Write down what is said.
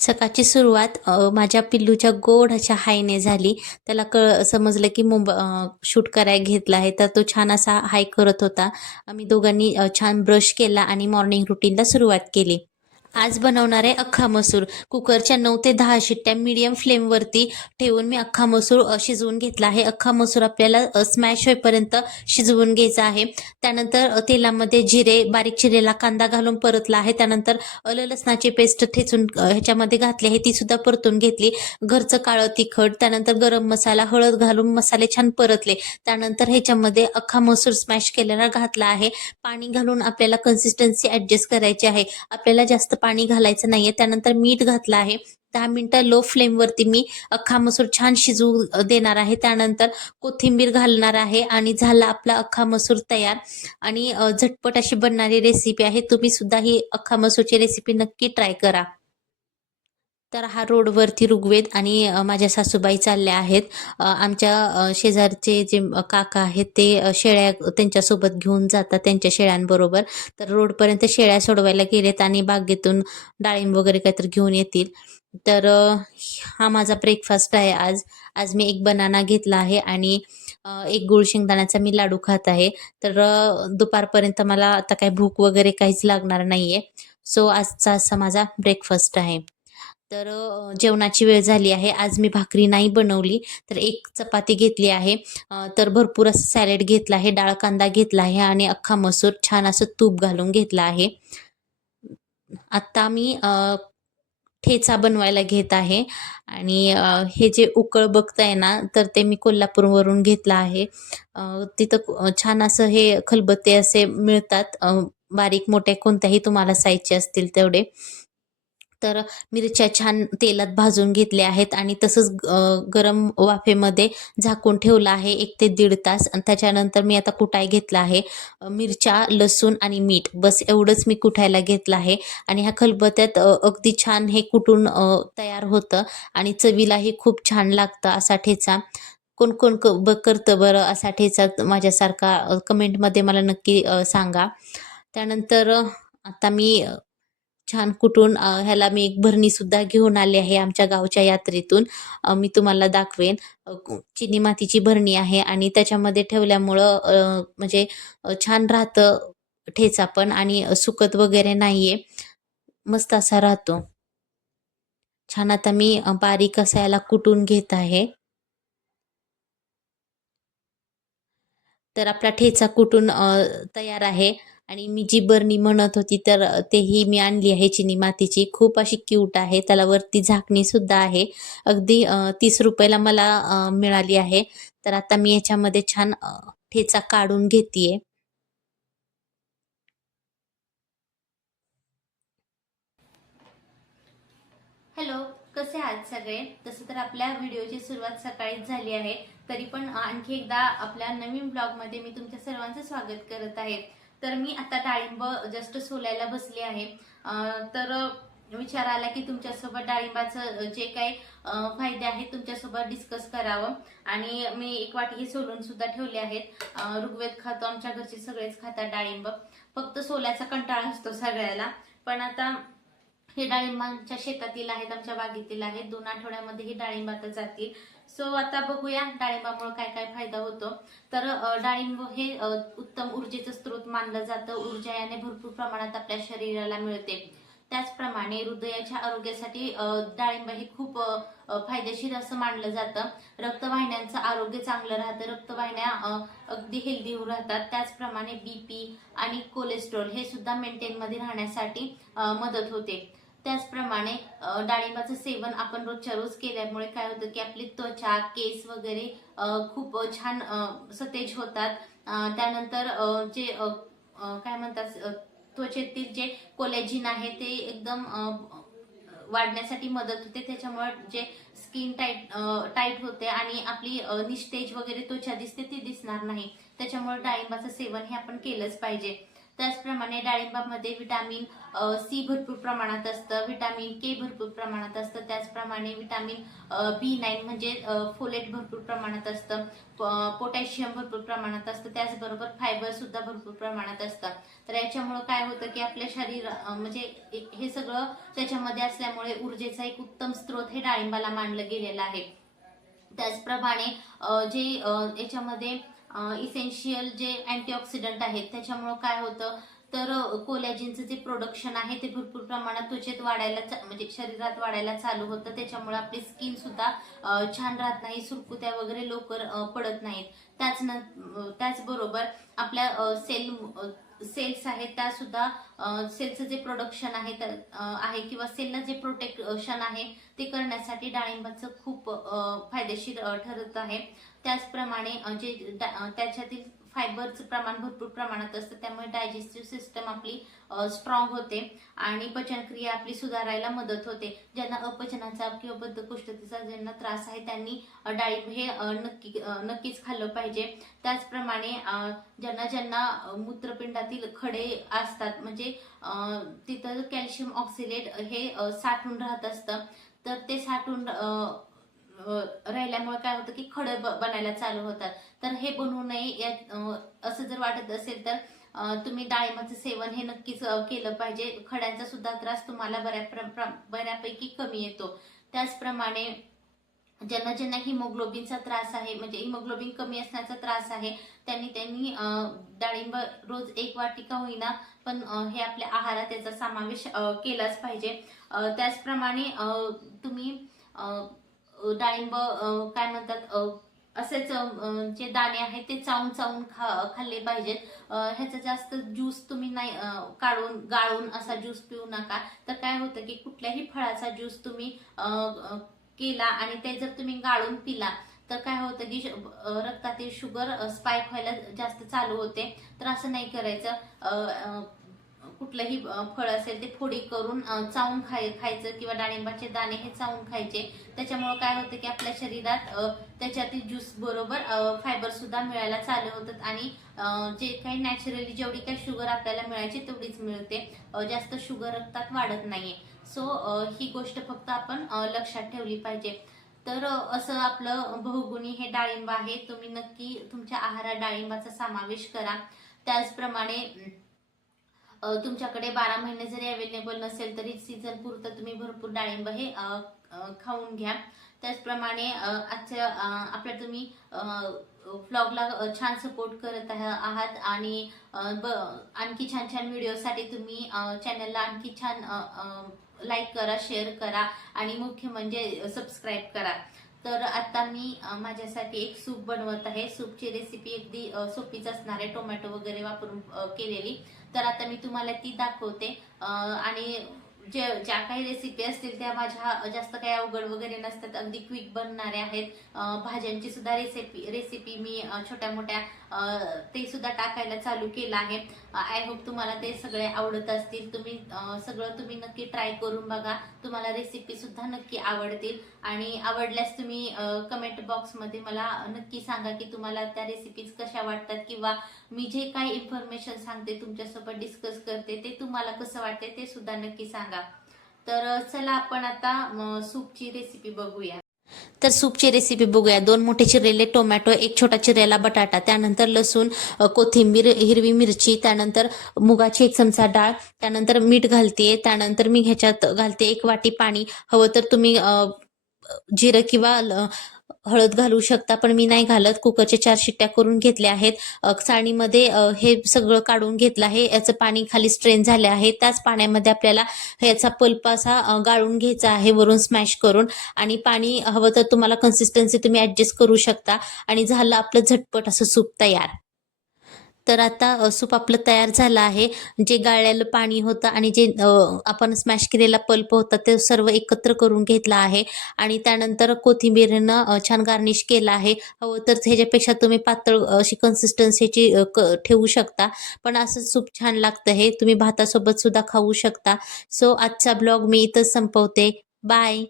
सकाळची सुरुवात माझ्या पिल्लूच्या गोड अशा हायने झाली. त्याला कळ समजलं की मुंब शूट करायला घेतला आहे तर तो छान असा हाय करत होता. आम्ही दोघांनी छान ब्रश केला आणि मॉर्निंग रुटीनला सुरुवात केली. आज बनवणार आहे अख्खा मसूर. कुकरच्या नऊ ते दहा शिट्ट्या मीडियम फ्लेमवरती ठेवून मी अख्खा मसूर शिजवून घेतला आहे. अख्खा मसूर आपल्याला स्मॅश होईपर्यंत शिजवून घ्यायचा आहे. त्यानंतर तेलामध्ये जिरे बारीक चिरेला कांदा घालून परतला आहे. त्यानंतर अल लसणाची पेस्ट ठेचून ह्याच्यामध्ये घातली आहे. ती सुद्धा परतून घेतली. घरचं काळं तिखट त्यानंतर गरम मसाला हळद घालून मसाले छान परतले. त्यानंतर ह्याच्यामध्ये अख्खा मसूर स्मॅश केलेला घातला आहे. पाणी घालून आपल्याला कन्सिस्टन्सी ऍडजस्ट करायची आहे. आपल्याला जास्त पाणी घालायचं नाहीये. त्यानंतर मीठ घातलं आहे. दहा मिनिटं लो फ्लेमवरती मी अख्खा मसूर छान शिजवू देणार आहे. त्यानंतर कोथिंबीर घालणार आहे आणि झाला आपला अख्खा मसूर तयार. आणि झटपट अशी बनणारी रेसिपी आहे. तुम्ही सुद्धा ही अख्खा मसूरची रेसिपी नक्की ट्राय करा. तर हा रोडवरती ऋग्वेद आणि माझ्या सासूबाई चालल्या आहेत. आमच्या शेजारचे जे काका आहेत ते शेळ्या त्यांच्यासोबत घेऊन जातात त्यांच्या शेळ्यांबरोबर. तर रोडपर्यंत शेळ्या सोडवायला गेलेत आणि बागेतून डाळिंब वगैरे काहीतरी घेऊन येतील. तर हा माझा ब्रेकफास्ट आहे आज. आज मी एक बनाना घेतला आहे आणि एक गुळ शेंगदाण्याचा मी लाडू खात आहे. तर दुपारपर्यंत मला आता काही भूक वगैरे काहीच लागणार नाहीये. सो आजचा असा माझा ब्रेकफास्ट आहे. तर जेवणाची वेळ झाली आहे. आज मी भाकरी नाही बनवली तर एक चपाती घेतली आहे. तर भरपूर असं सॅलेड घेतला आहे डाळ कांदा घेतला आहे आणि अख्खा मसूर छान असं तूप घालून घेतला आहे. आत्ता मी ठेचा बनवायला घेत आहे आणि हे जे उकळ बघताय ना तर ते मी कोल्हापूरवरून घेतलं आहे. तिथं छान असं हे खलबत्ते असे मिळतात. बारीक मोठे कोणत्याही तुम्हाला साईजचे असतील तेवढे. तर मिरच्या छान तेलात भाजून घेतल्या आहेत आणि तसंच गरम वाफेमध्ये झाकून ठेवलं आहे एक ते दीड तास. आणि त्याच्यानंतर मी आता कुटाय घेतला आहे मिरच्या लसूण आणि मीठ. बस एवढंच मी कुठायला घेतलं आहे. आणि ह्या खलबत्यात अगदी छान हे कुटून तयार होतं आणि चवीलाही खूप छान लागतं असा ठेचा. कोण कोण क ब करतं बरं असा ठेचा माझ्यासारखा कमेंटमध्ये मला नक्की सांगा. त्यानंतर आता मी छान कुटून ह्याला मी एक भरणीसुद्धा घेऊन आले आहे आमच्या गावच्या यात्रेतून. मी तुम्हाला दाखवेन. चिनी मातीची भरणी आहे आणि त्याच्यामध्ये ठेवल्यामुळं म्हणजे छान राहतं ठेचा पण आणि सुकत वगैरे नाहीये. मस्त असा राहतो. छान आता मी बारीक असा याला कुटून घेत आहे. तर आपला ठेचा कुटून तयार आहे. आणि मी जी बरणी म्हणत होती तर तेही मी आणली आहे चिनी मातीची. खूप अशी क्यूट आहे. त्याला वरती झाकणी सुद्धा आहे. अगदी तीस रुपयाला मला मिळाली आहे. तर आता मी याच्यामध्ये छान ठेचा काढून घेतीये. हॅलो कसे आहात सगळे? तसं तर आपल्या व्हिडिओची सुरुवात सकाळीच झाली आहे. तरी पण आणखी एकदा आपल्या नवीन ब्लॉगमध्ये मी तुमच्या सर्वांचं स्वागत करत आहे. तर मी आता डाळिंब जस्ट सोलायला बसले आहे. तर विचार आला की तुमच्यासोबत डाळिंबाचं जे काही फायदे आहेत तुमच्यासोबत डिस्कस करावं. आणि मी एक वाटी सोलून सुद्धा ठेवले आहेत. ऋग्वेद खातो आमच्या घरचे सगळेच खातात डाळिंब. फक्त सोल्याचा कंटाळा असतो सगळ्याला. पण आता हे डाळिंबांच्या शेतातील आहेत आमच्या बागेतील आहेत. दोन आठवड्यामध्ये ही डाळिंब आता जातील. सो आता बघूया डाळिंबामुळे काय काय फायदा होतो. तर डाळिंब हे उत्तम ऊर्जेचं स्रोत मानलं जातं. ऊर्जा याने भरपूर प्रमाणात आपल्या शरीराला मिळते. त्याचप्रमाणे हृदयाच्या आरोग्यासाठी डाळिंब हे खूप फायदेशीर असं मानलं जातं. रक्तवाहिन्यांचं आरोग्य चांगलं राहतं. रक्तवाहिन्या अगदी हेल्दी राहतात. त्याचप्रमाणे बीपी आणि कोलेस्ट्रॉल हे सुद्धा मेंटेनमध्ये राहण्यासाठी मदत होते. त्याचप्रमाणे डाळिंबाचं सेवन आपण रोजच्या रोज केल्यामुळे काय होतं की आपली त्वचा केस वगैरे खूप छान सतेज होतात. त्यानंतर जे काय म्हणतात त्वचेतील जे कोलॅजिन आहे ते एकदम वाढण्यासाठी मदत होते. त्याच्यामुळे जे स्किन टाईट टाईट होते आणि आपली निष्टेज निस्तेज वगैरे त्वचा दिसते ती दिसणार नाही. त्याच्यामुळे डाळिंबाचं सेवन हे आपण केलंच पाहिजे. त्याचप्रमाणे डाळिंबामध्ये विटॅमिन सी भरपूर प्रमाणात असतं विटॅमिन के भरपूर प्रमाणात असतं त्याचप्रमाणे विटॅमिन बी नाईन म्हणजे फोलेट भरपूर प्रमाणात असतं पोटॅशियम भरपूर प्रमाणात असतं त्याचबरोबर फायबर सुद्धा भरपूर प्रमाणात असतं. तर याच्यामुळं काय होतं की आपल्या शरीर म्हणजे एक- हे सगळं त्याच्यामध्ये असल्यामुळे ऊर्जेचा एक उत्तम स्रोत हे डाळिंबाला मानलं गेलेलं आहे. त्याचप्रमाणे जे याच्यामध्ये इसेन्शियल जे अँटीऑक्सिडंट आहेत त्याच्यामुळं काय होतं? तर कोलॅजिनचं जे प्रोडक्शन आहे ते भरपूर प्रमाणात त्वचेत वाढायला चा- म्हणजे शरीरात वाढायला चालू होतं. त्याच्यामुळे आपली स्किन सुद्धा छान राहत नाही सुरकुत्या वगैरे लवकर पडत नाहीत. त्याच न त्याचबरोबर आपल्या सेल सेल्स आहेत त्या सुद्धा सेलचं जे प्रोडक्शन आहे तर आहे किंवा सेलला जे प्रोटेक्शन आहे ते करण्यासाठी डाळिंबाचं खूप फायदेशीर ठरत आहे. त्याचप्रमाणे जे डा- त्याच्यातील फायबरचं प्रमाण भरपूर प्रमाणात असतं त्यामुळे डायजेस्टिव्ह सिस्टम आपली स्ट्रॉंग होते आणि पचनक्रिया आपली सुधारायला मदत होते. ज्यांना अपचनाचा किंवा बद्धकोष्ठतेचा ज्यांना त्रास आहे त्यांनी अं, डाळिंब हे नक्की नक्कीच खाल्लं पाहिजे. त्याचप्रमाणे ज्यांना ज्यांना मूत्रपिंडातील खडे असतात म्हणजे तिथं कॅल्शियम ऑक्सिलेट हे साठून राहत असतं. तर ते साठून राहिल्यामुळे काय होतं की खडे ब- बनायला चालू होतात. तर हे बनवू नये या- असं जर वाटत असेल तर तुम्ही डाळिंबाचं सेवन हे नक्कीच केलं पाहिजे. खड्यांचा सुद्धा त्रास तुम्हाला बऱ्या प्र- प्र- बऱ्यापैकी कमी येतो. त्याचप्रमाणे ज्यांना ज्यांना हिमोग्लोबिनचा त्रास आहे म्हणजे हिमोग्लोबिन कमी असण्याचा त्रास आहे त्यांनी त्यांनी डाळिंब रोज एक वाटिका होईना पण हे आपल्या आहारात त्याचा समावेश केलाच पाहिजे. त्याचप्रमाणे तुम्ही अं, डाळिंब काय म्हणतात असेच जे दाणे आहेत ते चावून चावून खा खाल्ले पाहिजेत. ह्याचा जास्त ज्यूस तुम्ही नाही काढून गाळून असा ज्यूस पिऊ नका. तर काय होतं की कुठल्याही फळाचा ज्यूस तुम्ही केला आणि ते जर तुम्ही गाळून पिला तर काय होतं की रक्तातील शुगर स्पाइक व्हायला जास्त चालू होते. तर असं नाही करायचं. कुठलंही फळ असेल ते फोडी करून चावून खाय खायचं किंवा डाळिंबाचे दाणे हे चावून खायचे. त्याच्यामुळे काय होतं की आपल्या शरीरात त्याच्यातील ज्यूस बरोबर फायबर सुद्धा मिळायला चालू होतात आणि जे काही नॅचरली जेवढी काही शुगर आपल्याला मिळायची तेवढीच मिळते. जास्त शुगर रक्तात वाढत नाहीये. सो ही गोष्ट फक्त आपण लक्षात ठेवली पाहिजे. तर असं आपलं बहुगुणी हे डाळिंब आहे. तुम्ही नक्की तुमच्या आहारात डाळिंबाचा समावेश करा. त्याचप्रमाणे तुमच्याकडे बारा महिने जरी अवेलेबल नसेल तरी सीझन पुरतं तुम्ही भरपूर डाळिंब हे खाऊन घ्या. त्याचप्रमाणे आजच्या आपल्या तुम्ही व्लॉगला छान सपोर्ट करत आहात आणि ब- आणखी छान छान व्हिडिओसाठी तुम्ही चॅनलला आणखी छान लाईक करा शेअर करा आणि मुख्य म्हणजे सबस्क्राईब करा. तर आता मी माझ्यासाठी एक सूप बनवत आहे. सूपची रेसिपी अगदी सोपीच असणार आहे. टोमॅटो वगैरे वापरून केलेली. तर आता मी तुम्हाला ती दाखवते. आणि जे ज्या काही रेसिपी असतील त्या माझ्या जास्त काही अवघड वगैरे नसतात. अगदी क्विक बनणाऱ्या आहेत. भाज्यांची सुद्धा रेसिपी रेसिपी मी छोट्या मोठ्या ते सुद्धा टाकायला चालू केलं आहे. आय होप तुम्हाला ते सगळे आवडत असतील. तुम्ही सगळं तुम्ही नक्की ट्राय करून बघा. तुम्हाला रेसिपी सुद्धा नक्की आवडतील. आणि आवडल्यास तुम्ही कमेंट बॉक्समध्ये मला नक्की सांगा की तुम्हाला त्या रेसिपीज कशा वाटतात किंवा मी जे काही इन्फॉर्मेशन सांगते तुमच्यासोबत डिस्कस करते ते तुम्हाला कसं वाटते ते सुद्धा नक्की सांगा. तर चला आपण आता सूपची रेसिपी बघूया. तर सूपची रेसिपी बघूया. दोन मोठे चिरलेले टोमॅटो एक छोटा चिरलेला बटाटा त्यानंतर लसूण कोथिंबीर हिरवी मिरची त्यानंतर मुगाची एक चमचा डाळ त्यानंतर मीठ घालते त्यानंतर मी ह्याच्यात घालते एक वाटी पाणी. हवं तर तुम्ही जिरं किंवा ल- हळद घालू शकता पण मी नाही घालत. कुकरच्या चार शिट्ट्या करून घेतल्या आहेत. चाळणीमध्ये हे सगळं काढून घेतलं आहे. याचं पाणी खाली स्ट्रेन झालं आहे. त्याच पाण्यामध्ये आपल्याला ह्याचा पल्प असा गाळून घ्यायचा आहे वरून स्मॅश करून. आणि पाणी हवं तर तुम्हाला कन्सिस्टन्सी तुम्ही ऍडजस्ट करू शकता. आणि झालं आपलं झटपट असं सूप तयार. तर आता सूप आपलं तयार झालं आहे. जे गाळलेलं पाणी होतं आणि जे आपण स्मॅश केलेला पल्प होता ते सर्व एकत्र करून घेतलं आहे. आणि त्यानंतर कोथिंबीरनं छान गार्निश केलं आहे. हवं तर ह्याच्यापेक्षा तुम्ही पातळ अशी कन्सिस्टन्सीची क ठेवू शकता. पण असं सूप छान लागतं हे. तुम्ही भातासोबत सुद्धा खाऊ शकता. सो आजचा ब्लॉग मी इथंच संपवते. बाय